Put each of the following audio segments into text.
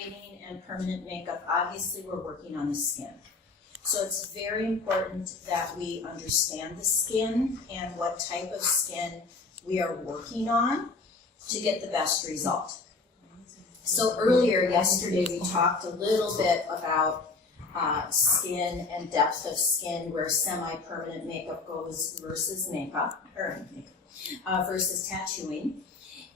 microblading and permanent makeup, obviously we're working on the skin. So it's very important that we understand the skin and what type of skin we are working on to get the best result. So earlier, yesterday, we talked a little bit about skin and depth of skin, where semi-permanent makeup goes versus versus tattooing.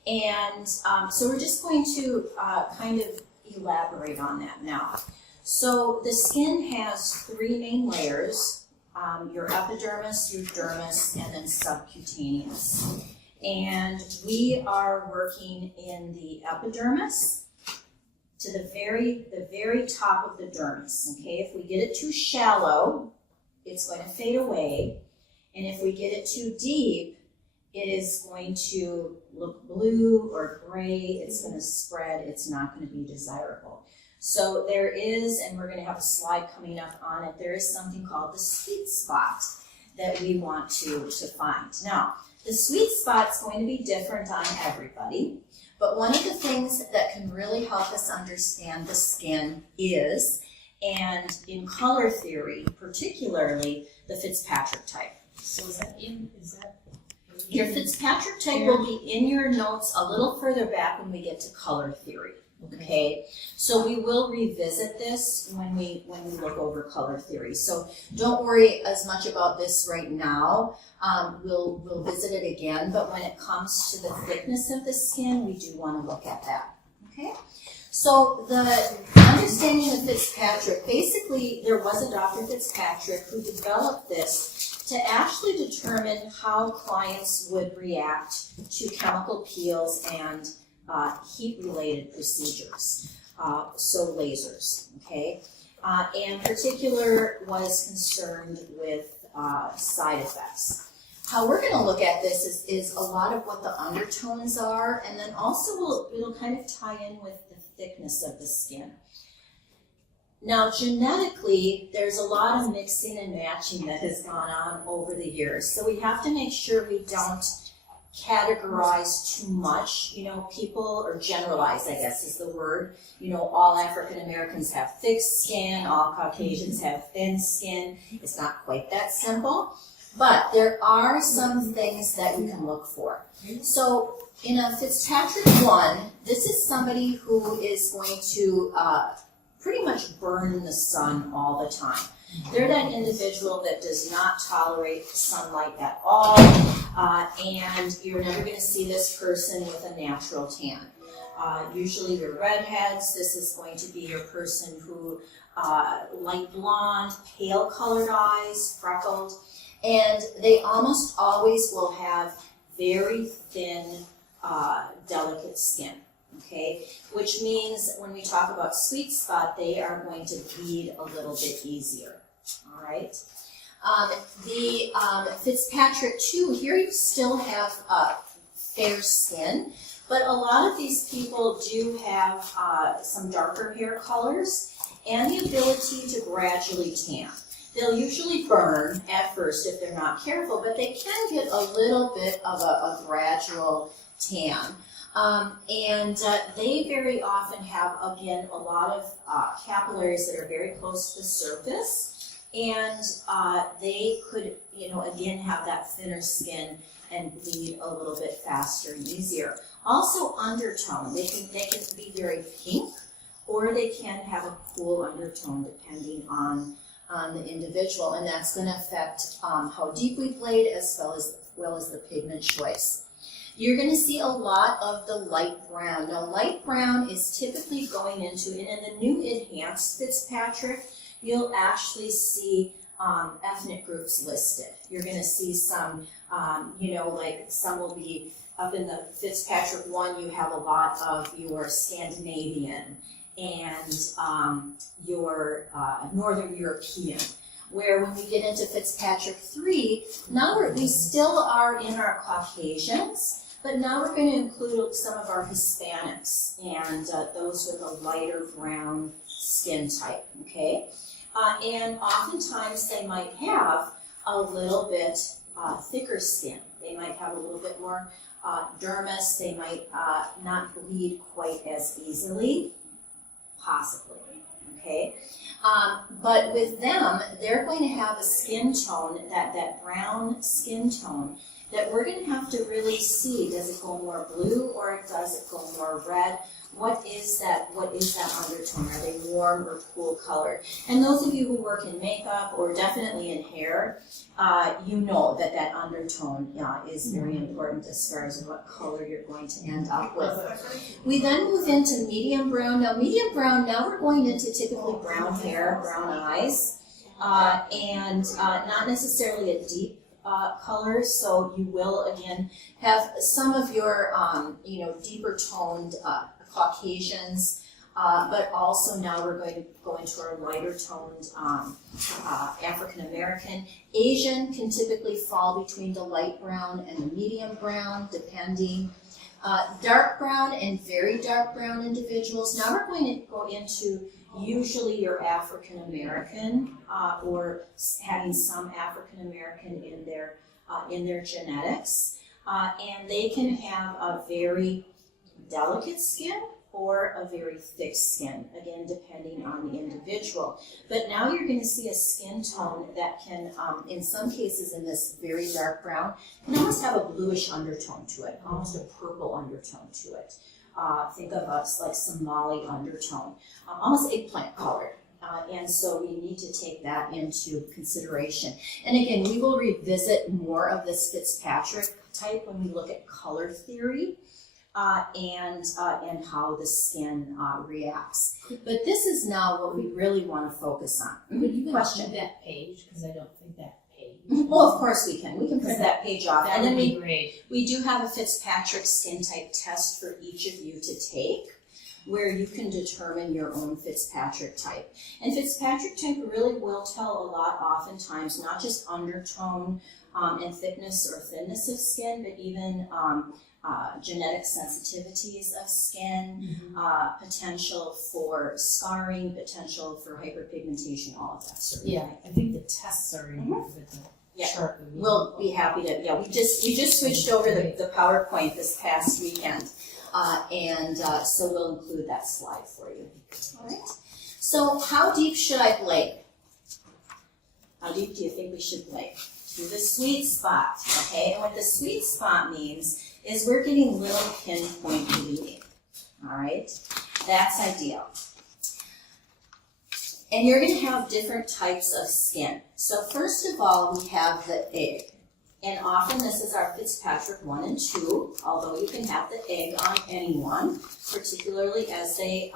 And so we're just going to kind of elaborate on that now. So the skin has three main layers, your epidermis, your dermis, and then subcutaneous. And we are working in the epidermis to the very top of the dermis, okay? If we get it too shallow, it's going to fade away. And if we get it too deep, it is going to look blue or gray, it's going to spread, it's not going to be desirable. So there is, and we're going to have a slide coming up on it, there is something called the sweet spot that we want to find. Now, the sweet spot is going to be different on everybody, but one of the things that can really help us understand the skin is, and in color theory particularly, the Fitzpatrick type. So is that Your Fitzpatrick type will be in your notes a little further back when we get to color theory. Okay, so we will revisit this when we look over color theory. So don't worry as much about this right now. We'll visit it again, but when it comes to the thickness of the skin, we do want to look at that. Okay, so the understanding of Fitzpatrick, basically there was a Dr. Fitzpatrick who developed this to actually determine how clients would react to chemical peels and heat-related procedures, so lasers, okay? And particular was concerned with side effects. How we're going to look at this is a lot of what the undertones are, and then also it'll kind of tie in with the thickness of the skin. Now, genetically, there's a lot of mixing and matching that has gone on over the years, so we have to make sure we don't categorize too much, people, or generalize, I guess is the word. All African Americans have thick skin, all Caucasians have thin skin. It's not quite that simple, but there are some things that we can look for. So in a Fitzpatrick 1, this is somebody who is going to pretty much burn in the sun all the time. They're that individual that does not tolerate sunlight at all, and you're never going to see this person with a natural tan. Usually your redheads, this is going to be your person who, light blonde, pale colored eyes, freckled, and they almost always will have very thin, delicate skin. Okay, which means when we talk about sweet spot, they are going to bleed a little bit easier. All right. The Fitzpatrick 2, here you still have fair skin, but a lot of these people do have some darker hair colors and the ability to gradually tan. They'll usually burn at first if they're not careful, but they can get a little bit of a gradual tan. And they very often have, again, a lot of capillaries that are very close to the surface, and they could, again, have that thinner skin and bleed a little bit faster and easier. Also, undertone. They can be very pink, or they can have a cool undertone depending on the individual, and that's going to affect how deep we blade as well as the pigment choice. You're going to see a lot of the light brown. Now, light brown is typically going into, and in the new enhanced Fitzpatrick, you'll actually see ethnic groups listed. You're going to see some, like some will be up in the Fitzpatrick 1, you have a lot of your Scandinavian and your Northern European. Where when we get into Fitzpatrick 3, now we still are in our Caucasians, but now we're going to include some of our Hispanics and those with a lighter brown skin type, okay? And oftentimes they might have a little bit thicker skin. They might have a little bit more dermis. They might not bleed quite as easily. possibly, okay? But with them, they're going to have a skin tone, that brown skin tone, that we're going to have to really see, does it go more blue or does it go more red? What is that undertone? Are they warm or cool colored? And those of you who work in makeup or definitely in hair, you know that undertone is very important as far as what color you're going to end up with. We then move into medium brown. Now we're going into typically brown hair, brown eyes, and not necessarily a deep color, so you will again have some of your deeper toned Caucasians, but also now we're going to go into our lighter toned African American. Asian can typically fall between the light brown and the medium brown, depending. Dark brown and very dark brown individuals. Now we're going to go into usually your African American or having some African American in their genetics, and they can have a very delicate skin or a very thick skin, again depending on the individual. But now you're going to see a skin tone that can, in some cases in this very dark brown, can almost have a bluish undertone to it, almost a purple undertone to it. Think of us like Somali undertone, almost eggplant colored. And so we need to take that into consideration. And again, we will revisit more of this Fitzpatrick type when we look at color theory. And how the skin reacts. But this is now what we really want to focus on. Could you question that page? Because I don't think that page. Well, of course we can. We can print that page off. That would be great. We do have a Fitzpatrick skin type test for each of you to take, where you can determine your own Fitzpatrick type. And Fitzpatrick type really will tell a lot oftentimes, not just undertone and thickness or thinness of skin, but even genetic sensitivities of skin, potential for scarring, potential for hyperpigmentation, all of that sort of thing. I think the tests are in here for the chart. We'll be happy to, we just switched over the PowerPoint this past weekend, and so we'll include that slide for you. All right. So how deep should I blade? How deep do you think we should blade? To the sweet spot, okay? And what the sweet spot means is we're getting little pinpoint bleeding, all right? That's ideal. And you're going to have different types of skin. So first of all, we have the egg. And often this is our Fitzpatrick 1 and 2, although you can have the egg on anyone, particularly as they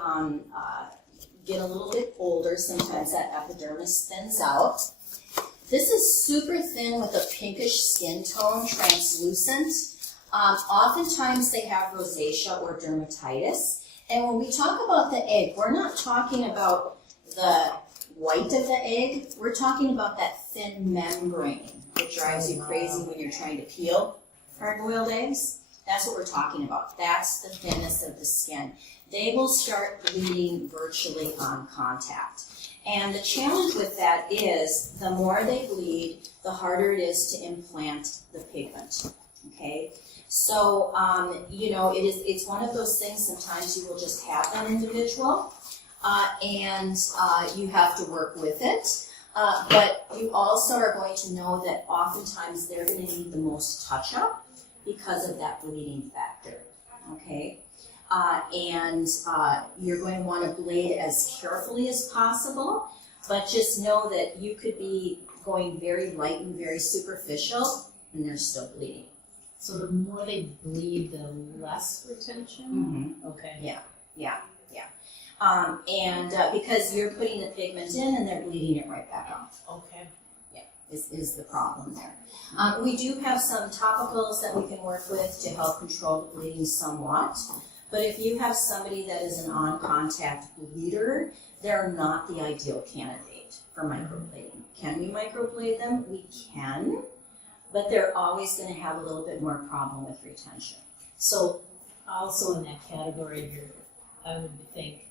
get a little bit older. Sometimes that epidermis thins out. This is super thin with a pinkish skin tone, translucent. Oftentimes they have rosacea or dermatitis. And when we talk about the egg, we're not talking about the white of the egg. We're talking about that thin membrane that drives you crazy when you're trying to peel hard-boiled eggs. That's what we're talking about. That's the thinness of the skin. They will start bleeding virtually on contact. And the challenge with that is the more they bleed, the harder it is to implant the pigment, okay? So, it's one of those things, sometimes you will just have that individual, and you have to work with it. But you also are going to know that oftentimes they're going to need the most touch-up because of that bleeding factor, okay? You're going to want to blade as carefully as possible, but just know that you could be going very light and very superficial, and they're still bleeding. So the more they bleed, the less retention? Mm-hmm. Okay. Yeah. Because you're putting the pigment in and they're bleeding it right back off. Okay. Yeah, is the problem there. We do have some topicals that we can work with to help control the bleeding somewhat. But if you have somebody that is an on-contact bleeder, they're not the ideal candidate for microblading. Can we microblade them? We can, but they're always going to have a little bit more problem with retention. So also in that category, I would think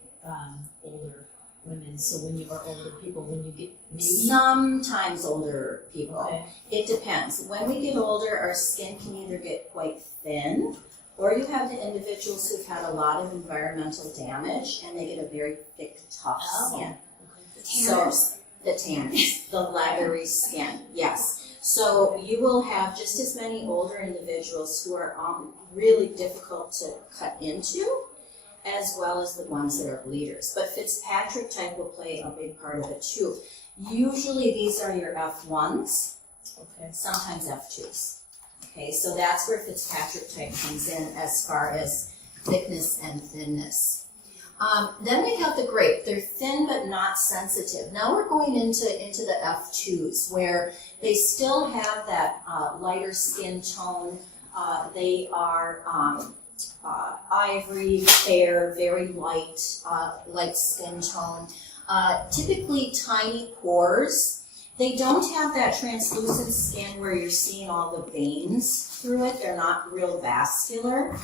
older women. So when you are older people, when you get maybe? Sometimes older people. Okay. It depends. When we get older, our skin can either get quite thin or you have the individuals who've had a lot of environmental damage and they get a very thick, tough skin. So, the tanners, the leathery skin, yes. So you will have just as many older individuals who are really difficult to cut into, as well as the ones that are bleeders. But Fitzpatrick type will play a big part of it too. Usually these are your F1s, sometimes F2s. Okay, so that's where Fitzpatrick type comes in as far as thickness and thinness. Then we have the grape. They're thin but not sensitive. Now we're going into the F2s where they still have that lighter skin tone. They are ivory, fair, very light skin tone. Typically tiny pores. They don't have that translucent skin where you're seeing all the veins through it. They're not real vascular.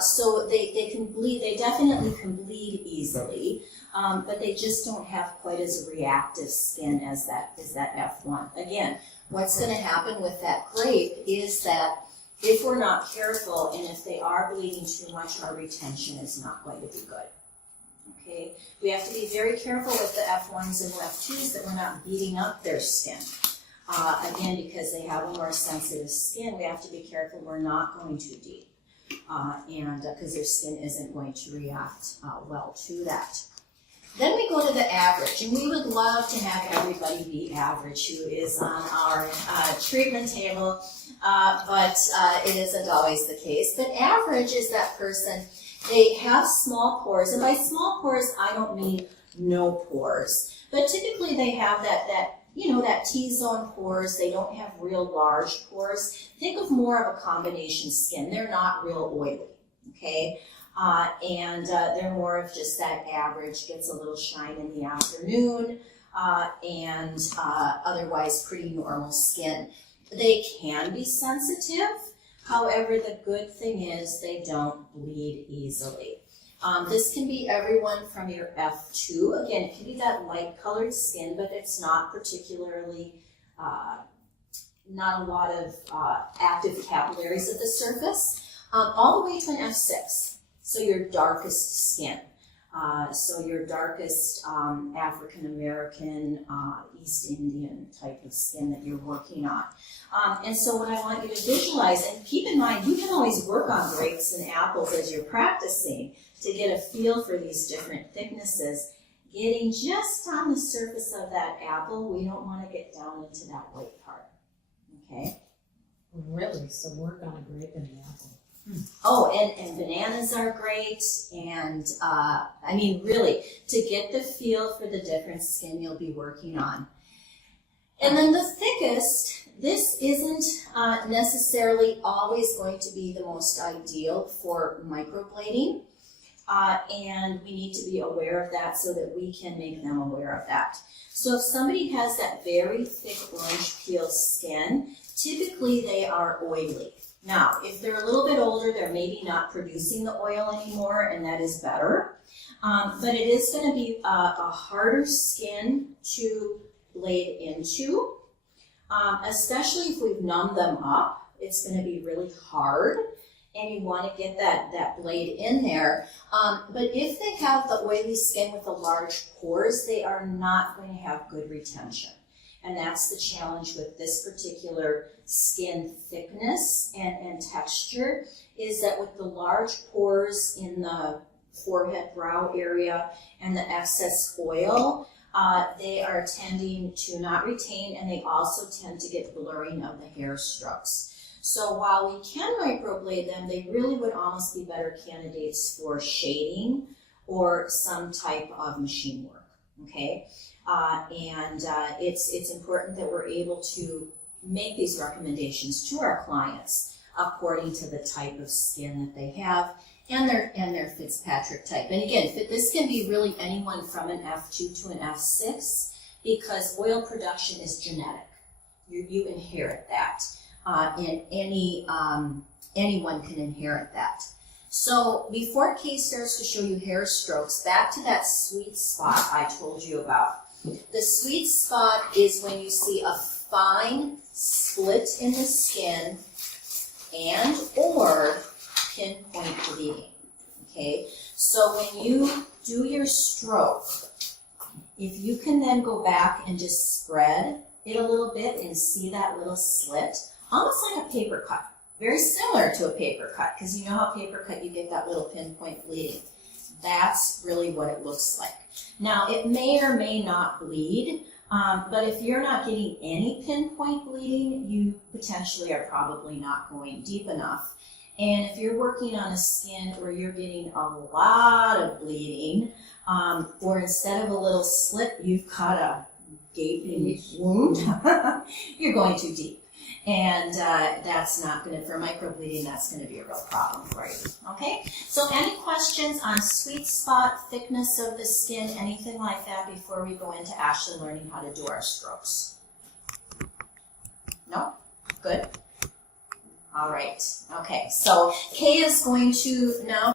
So they can bleed, they definitely can bleed easily, but they just don't have quite as reactive skin as that F1. Again, what's going to happen with that grape is that if we're not careful and if they are bleeding too much, our retention is not going to be good. Okay, we have to be very careful with the F1s and F2s that we're not beating up their skin. Again, because they have a more sensitive skin, we have to be careful we're not going too deep, because their skin isn't going to react well to that. Then we go to the average, and we would love to have everybody be average who is on our treatment table, but it isn't always the case. But average is that person, they have small pores, and by small pores, I don't mean no pores, but typically they have that T-zone pores. They don't have real large pores. Think of more of a combination skin. They're not real oily, okay? They're more of just that average, gets a little shine in the afternoon, and otherwise pretty normal skin. They can be sensitive. However, the good thing is they don't bleed easily. This can be everyone from your F2. Again, it can be that light colored skin, but it's not particularly, not a lot of active capillaries at the surface, all the way to an F6. So your darkest skin. So your darkest African American, East Indian type of skin that you're working on. And so what I want you to visualize, and keep in mind, you can always work on grapes and apples as you're practicing to get a feel for these different thicknesses. Getting just on the surface of that apple, we don't want to get down into that white part, okay? Really? So work on a grape and an apple. Oh, and bananas are great, and I mean, really, to get the feel for the different skin you'll be working on. And then the thickest, this isn't necessarily always going to be the most ideal for microblading, and we need to be aware of that so that we can make them aware of that. So if somebody has that very thick orange peel skin, typically they are oily. Now, if they're a little bit older, they're maybe not producing the oil anymore, and that is better. But it is going to be a harder skin to blade into, especially if we've numbed them up. It's going to be really hard, and you want to get that blade in there. But if they have the oily skin with the large pores, they are not going to have good retention. And that's the challenge with this particular skin thickness and texture, is that with the large pores in the forehead, brow area, and the excess oil, they are tending to not retain, and they also tend to get blurring of the hair strokes. So while we can microblade them, they really would almost be better candidates for shading or some type of machine work, okay? It's important that we're able to make these recommendations to our clients according to the type of skin that they have and their Fitzpatrick type. And again, this can be really anyone from an F2 to an F6, because oil production is genetic. You inherit that, and anyone can inherit that. So before Kay starts to show you hair strokes, back to that sweet spot I told you about. The sweet spot is when you see a fine split in the skin and or pinpoint bleeding, okay? So when you do your stroke, if you can then go back and just spread it a little bit and see that little slit, almost like a paper cut, very similar to a paper cut, because you know how paper cut you get that little pinpoint bleeding. That's really what it looks like. Now, it may or may not bleed, but if you're not getting any pinpoint bleeding, you potentially are probably not going deep enough. And if you're working on a skin where you're getting a lot of bleeding, or instead of a little slit, you've got a gaping wound, you're going too deep. And that's not going to, for microbleeding, that's going to be a real problem for you. Okay? So any questions on sweet spot, thickness of the skin, anything like that before we go into Ashley learning how to do our strokes? No? Good? All right. Okay. So Kay is going to now